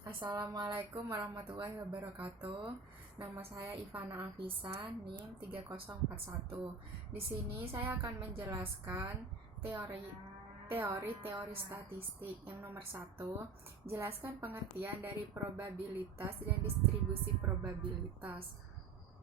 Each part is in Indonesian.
Assalamualaikum warahmatullahi wabarakatuh. Nama saya Ivana Afisa, NIM 3041. Di sini saya akan menjelaskan teori statistik. Yang nomor 1, jelaskan pengertian dari probabilitas dan distribusi probabilitas.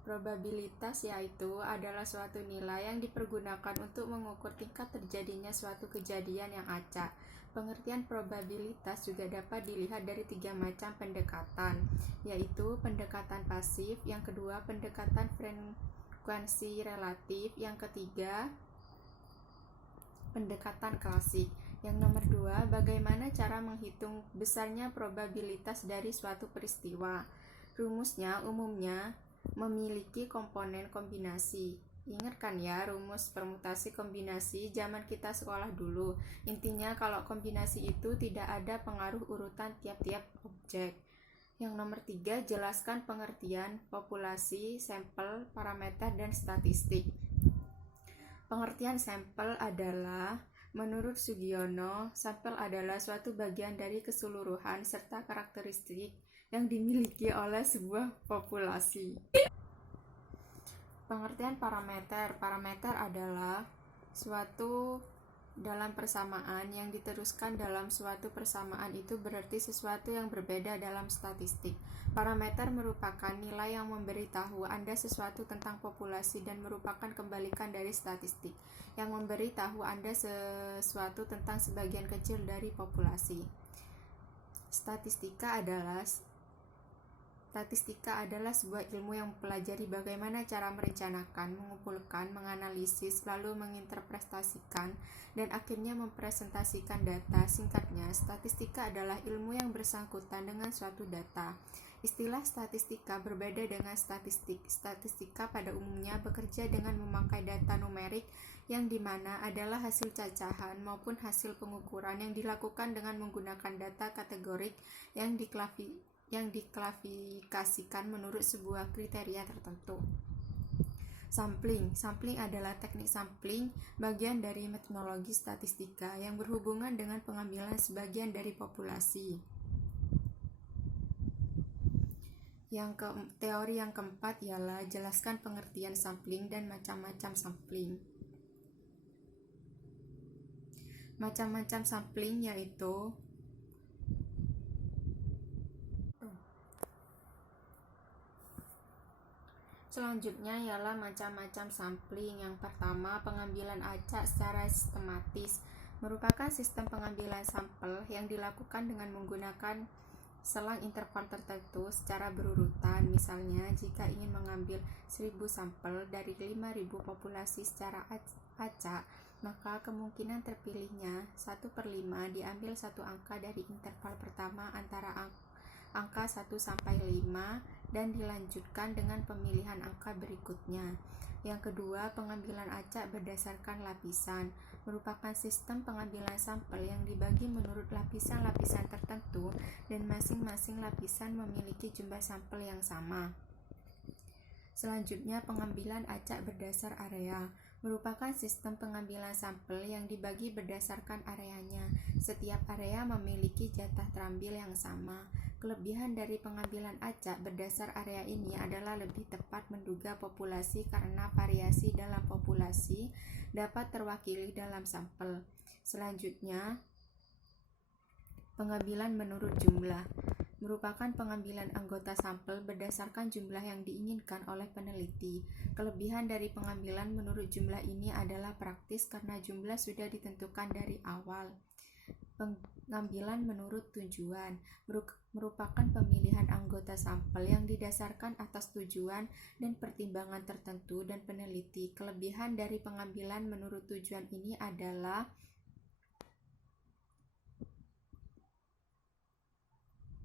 Probabilitas yaitu adalah suatu nilai yang dipergunakan untuk mengukur tingkat terjadinya suatu kejadian yang acak. Pengertian probabilitas juga dapat dilihat dari 3 macam pendekatan, yaitu pendekatan pasif, yang kedua pendekatan frekuensi relatif, yang ketiga pendekatan klasik. Yang nomor 2, bagaimana cara menghitung besarnya probabilitas dari suatu peristiwa. Rumusnya umumnya memiliki komponen kombinasi. Ingat kan ya rumus permutasi kombinasi zaman kita sekolah dulu. Intinya kalau kombinasi itu tidak ada pengaruh urutan tiap-tiap objek. Yang nomor 3, jelaskan pengertian populasi, sampel, parameter, dan statistik. Pengertian sampel adalah, menurut Sugiono, sampel adalah suatu bagian dari keseluruhan serta karakteristik yang dimiliki oleh sebuah populasi. Pengertian parameter. Parameter adalah suatu dalam persamaan yang diteruskan dalam suatu persamaan itu berarti sesuatu yang berbeda dalam statistik. Parameter merupakan nilai yang memberitahu Anda sesuatu tentang populasi dan merupakan kebalikan dari statistik yang memberitahu Anda sesuatu tentang sebagian kecil dari populasi. Statistika adalah sebuah ilmu yang mempelajari bagaimana cara merencanakan, mengumpulkan, menganalisis, lalu menginterpretasikan, dan akhirnya mempresentasikan data. Singkatnya, statistika adalah ilmu yang bersangkutan dengan suatu data. Istilah statistika berbeda dengan statistik. Statistika pada umumnya bekerja dengan memakai data numerik yang dimana adalah hasil cacahan maupun hasil pengukuran yang dilakukan dengan menggunakan data kategorik yang diklasifikasikan menurut sebuah kriteria tertentu. Sampling adalah teknik sampling, bagian dari metodologi statistika yang berhubungan dengan pengambilan sebagian dari populasi. Teori yang keempat ialah jelaskan pengertian sampling dan macam-macam sampling. Macam-macam sampling yaitu selanjutnya ialah macam-macam sampling. Yang pertama, pengambilan acak secara sistematis merupakan sistem pengambilan sampel yang dilakukan dengan menggunakan selang interval tertentu secara berurutan. Misalnya, jika ingin mengambil 1000 sampel dari 5000 populasi secara acak, maka kemungkinan terpilihnya 1/5 diambil satu angka dari interval pertama antara angka 1 sampai 5 dan dilanjutkan dengan pemilihan angka berikutnya. Yang kedua, pengambilan acak berdasarkan lapisan merupakan sistem pengambilan sampel yang dibagi menurut lapisan-lapisan tertentu dan masing-masing lapisan memiliki jumlah sampel yang sama. Selanjutnya, pengambilan acak berdasar area merupakan sistem pengambilan sampel yang dibagi berdasarkan areanya. Setiap area memiliki jatah terambil yang sama. Kelebihan dari pengambilan acak berdasar area ini adalah lebih tepat menduga populasi karena variasi dalam populasi dapat terwakili dalam sampel. Selanjutnya, pengambilan menurut jumlah merupakan pengambilan anggota sampel berdasarkan jumlah yang diinginkan oleh peneliti. Kelebihan dari pengambilan menurut jumlah ini adalah praktis karena jumlah sudah ditentukan dari awal. Pengambilan menurut tujuan merupakan pemilihan anggota sampel yang didasarkan atas tujuan dan pertimbangan tertentu dan peneliti. Kelebihan dari pengambilan menurut tujuan ini adalah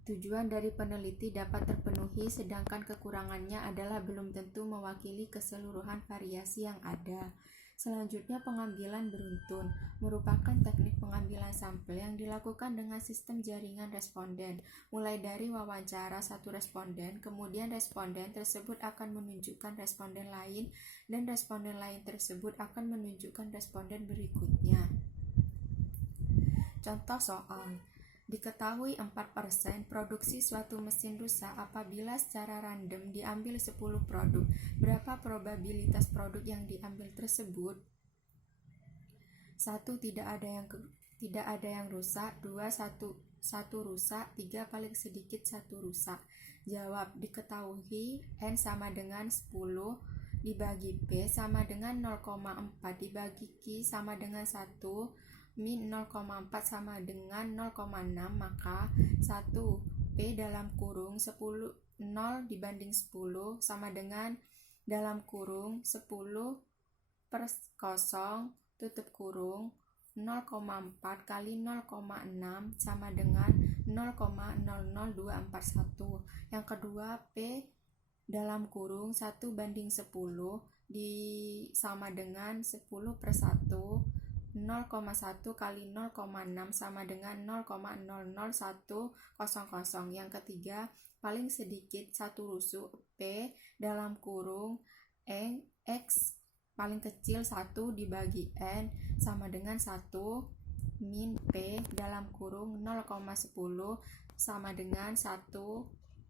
tujuan dari peneliti dapat terpenuhi, sedangkan kekurangannya adalah belum tentu mewakili keseluruhan variasi yang ada. Selanjutnya, pengambilan beruntun merupakan teknik pengambilan sampel yang dilakukan dengan sistem jaringan responden. Mulai dari wawancara satu responden, kemudian responden tersebut akan menunjukkan responden lain, dan responden lain tersebut akan menunjukkan responden berikutnya. Contoh soal: Diketahui 4% produksi suatu mesin rusak apabila secara random diambil 10 produk. Berapa probabilitas produk yang diambil tersebut? 1. Tidak ada yang rusak. 2. Satu rusak. 3. Paling sedikit satu rusak. Jawab. Diketahui N sama dengan 10 dibagi P sama dengan 0,4 dibagi Q sama dengan 1 min 0,4 sama dengan 0,6, maka 1 P dalam kurung 10 0 dibanding 10 sama dengan dalam kurung 10 per 0 tutup kurung 0,4 kali 0,6 sama dengan 0,00241. Yang kedua, P dalam kurung 1 banding 10 sama dengan 10 per 1 0,1 kali 0,6 sama dengan 0,00100. Yang ketiga, paling sedikit satu rusuk P dalam kurung X paling kecil 1 dibagi N sama dengan 1 min P dalam kurung 0,10 sama dengan 1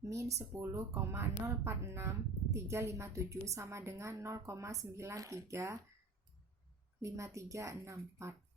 min 10,046357 sama dengan 0,935364.